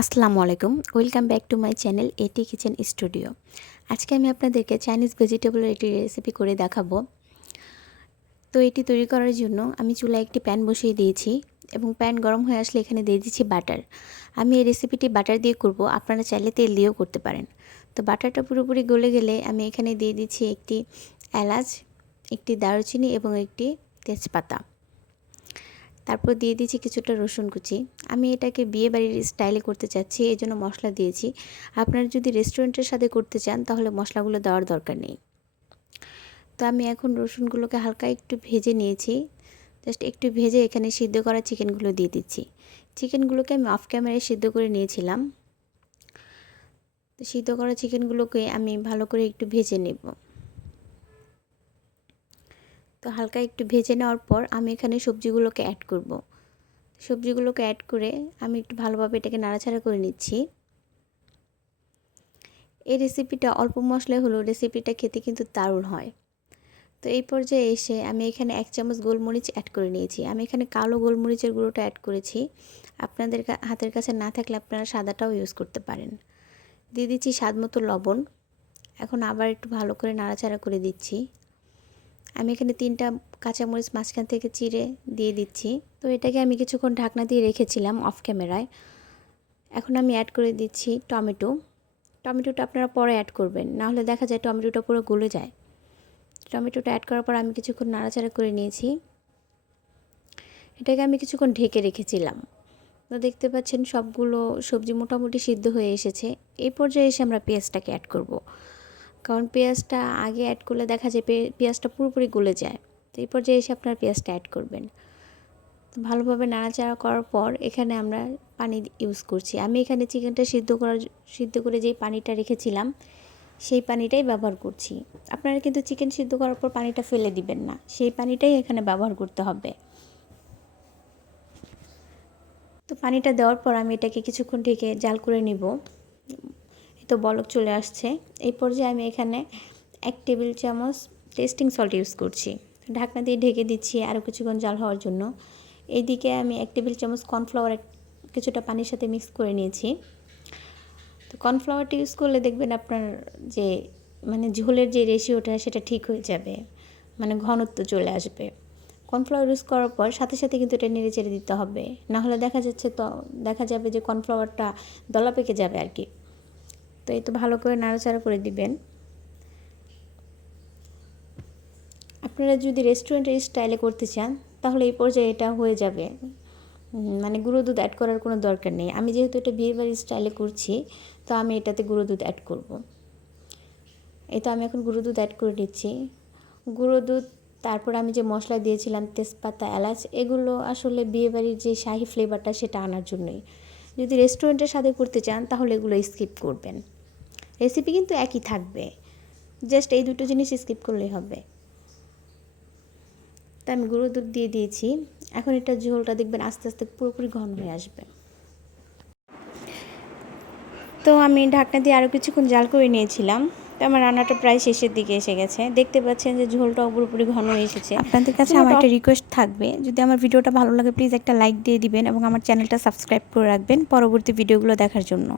আসসালামু আলাইকুম। Welcome back to my channel এটি কিচেন স্টুডিও আজকে আমি আপনাদেরকে চাইনিজ ভেজিটেবলের একটি রেসিপি করে দেখাবো। তো এটি তৈরি করার জন্য আমি চুলায় একটি প্যান বসিয়ে দিয়েছি এবং প্যান গরম হয়ে আসলে এখানে দিয়ে দিচ্ছি বাটার আমি এই রেসিপিটি বাটার দিয়ে করব, আপনারা চাইলে তেল দিয়েও করতে পারেন। তো বাটারটা পুরোপুরি গলে গেলে আমি এখানে দিয়ে দিচ্ছি একটি এলাচ, একটি দারুচিনি এবং একটি তেজপাতা। তারপর দিয়ে দিয়েছি কিছুটা রসুন কুচি। আমি এটাকে বিয়ে বাড়ির স্টাইলে করতে চাচ্ছি, এই জন্য মশলা দিয়েছি। আপনারা যদি রেস্টুরেন্টের সাথে করতে চান, তাহলে মশলাগুলো দেওয়ার দরকার নেই। তো আমি এখন রসুনগুলোকে হালকা একটু ভেজে নিয়েছি। জাস্ট একটু ভেজে এখানে সিদ্ধ করা চিকেনগুলো দিয়ে দিচ্ছি। চিকেনগুলোকে আমি অফ ক্যামেরায় সিদ্ধ করে নিয়েছিলাম। তো সিদ্ধ করা চিকেনগুলোকে আমি ভালো করে একটু ভেজে নেব। তো হালকা একটু ভেজে নেওয়ার পর আমি এখানে সবজিগুলোকে অ্যাড করব। সবজিগুলোকে অ্যাড করে আমি একটু ভালোভাবে এটাকে নাড়াচাড়া করে নিচ্ছি। এই রেসিপিটা অল্প মশলায় হলেও রেসিপিটা খেতে কিন্তু দারুণ হয়। তো এই পর্যায়ে এসে আমি এখানে এক চামচ গোলমরিচ অ্যাড করে নিয়েছি। আমি এখানে কালো গোলমরিচের গুঁড়োটা অ্যাড করেছি। আপনাদের হাতের কাছে না থাকলে আপনারা সাদাটাও ইউজ করতে পারেন। দিয়ে দিচ্ছি স্বাদ মতো লবণ। এখন আবার একটু ভালো করে নাড়াচাড়া করে দিচ্ছি। আমি এখানে তিনটা কাঁচামরিচ মাঝখান থেকে চিড়ে দিয়ে দিচ্ছি। তো এটাকে আমি কিছুক্ষণ ঢাকনা দিয়ে রেখেছিলাম অফ ক্যামেরায় এখন আমি অ্যাড করে দিচ্ছি টমেটো। টমেটোটা আপনারা পরে অ্যাড করবেন নাহলে দেখা যায় টমেটোটা পুরো গলে যায়। টমেটোটা অ্যাড করার পর আমি কিছুক্ষণ নাড়াচাড়া করে নিয়েছি। এটাকে আমি কিছুক্ষণ ঢেকে রেখেছিলাম। তো দেখতে পাচ্ছেন সবগুলো সবজি মোটামুটি সিদ্ধ হয়ে এসেছে। এই পর্যায়ে এসে আমরা পেঁয়াজটাকে অ্যাড করব। কারণ পেঁয়াজটা আগে অ্যাড করলে দেখা যায় পেঁয়াজটা পুরোপুরি গলে যায়। তো এই পর্যায়ে এসে আপনার পেঁয়াজটা অ্যাড করবেন। তো ভালোভাবে নাড়াচাড়া করার পর এখানে আমরা পানি ইউজ করছি। আমি এখানে চিকেনটা সিদ্ধ করার সিদ্ধ করে যেই পানিটা রেখেছিলাম, সেই পানিটাই ব্যবহার করছি। আপনারা কিন্তু চিকেন সিদ্ধ করার পর পানিটা ফেলে দিবেন না। সেই পানিটাই এখানে ব্যবহার করতে হবে। তো পানিটা দেওয়ার পর আমি এটাকে কিছুক্ষণ ঢেকে জাল করে নিব। তো বলক চলে আসছে। এই পর্যায়ে আমি এখানে এক টেবিল চামচ টেস্টিং সল্ট ইউজ করছি। ঢাকনা দিয়ে ঢেকে দিচ্ছি আরও কিছুক্ষণ জাল হওয়ার জন্য। এইদিকে আমি এক টেবিল চামচ কর্নফ্লাওয়ার কিছুটা পানির সাথে মিক্স করে নিয়েছি। তো কর্নফ্লাওয়ারটা ইউজ করলে দেখবেন আপনার যে মানে ঝোলের যে রেশিওটা সেটা ঠিক হয়ে যাবে। মানে ঘনত্ব চলে আসবে। কর্নফ্লাওয়ার ইউজ করার পর সাথে সাথে কিন্তু এটা নেড়ে চেড়ে দিতে হবে। নাহলে দেখা যাচ্ছে তো, দেখা যাবে যে কর্নফ্লাওয়ারটা দলা পেকে যাবে আর কি। তো এই তো ভালো করে নাড়াচাড়া করে দিবেন। আপনারা যদি রেস্টুরেন্টের স্টাইলে করতে চান, তাহলে এই পর্যায়ে এটা হয়ে যাবে। মানে গুঁড়ো দুধ অ্যাড করার কোনো দরকার নেই। আমি যেহেতু এটা বিয়ে বিয়েবাড়ির স্টাইলে করছি, তো আমি এটাতে গুঁড়ো দুধ অ্যাড করব। এই তো আমি এখন গুঁড়ো দুধ অ্যাড করে দিচ্ছি গুঁড়ো দুধ, তারপর আমি যে মশলা দিয়েছিলাম, তেজপাতা, এলাচ, এগুলো আসলে বিয়েবাড়ির যে শাহি ফ্লেভারটা সেটা আনার জন্যই। যদি রেস্টুরেন্টের সাথে করতে চান, তাহলে এগুলো স্কিপ করবেন। রেসিপি কিন্তু একই থাকবে। জাস্ট এই দুটো জিনিস স্কিপ করলেই হবে। তা আমি গুঁড়ো দুধ দিয়ে দিয়েছি। এখন এটা ঝোলটা দেখবেন আস্তে আস্তে পুরোপুরি ঘন হয়ে আসবে। তো আমি ঢাকনা দিয়ে আরও কিছুক্ষণ জাল করে নিয়েছিলাম। তো আমার রান্নাটা প্রায় শেষের দিকে এসে গেছে। দেখতে পাচ্ছেন যে ঝোলটাও পুরোপুরি ঘন হয়ে এসেছে। আপনাদের কাছে আমার একটা রিকোয়েস্ট থাকবে। যদি আমার ভিডিওটা ভালো লাগে প্লিজ একটা লাইক দিয়ে দিবেন এবং আমার চ্যানেলটা সাবস্ক্রাইব করে রাখবেন পরবর্তী ভিডিওগুলো দেখার জন্য।